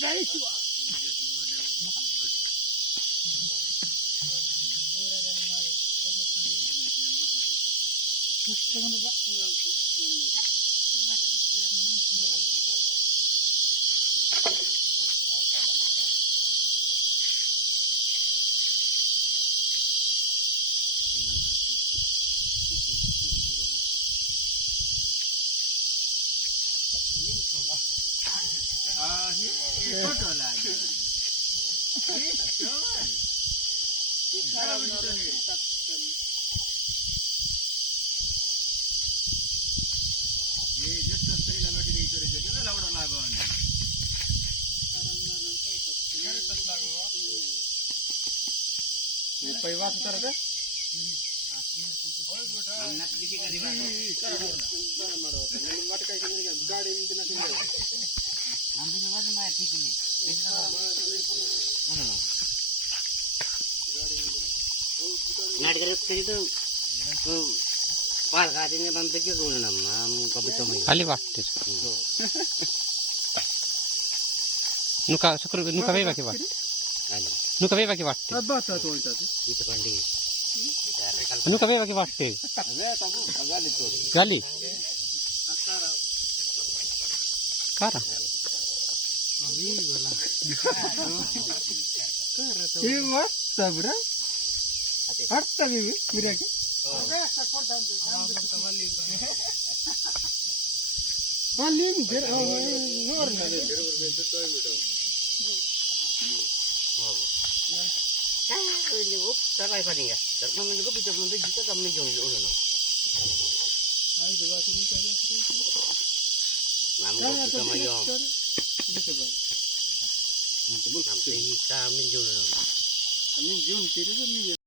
जय शिवा खाली वाटते नुका शुक्र नुका वे बाकी वाटते नुका वे बाकी वाटते नुका वे बाकी वाटते गाली कारा हे मस्त बरं हटता मी मिराकी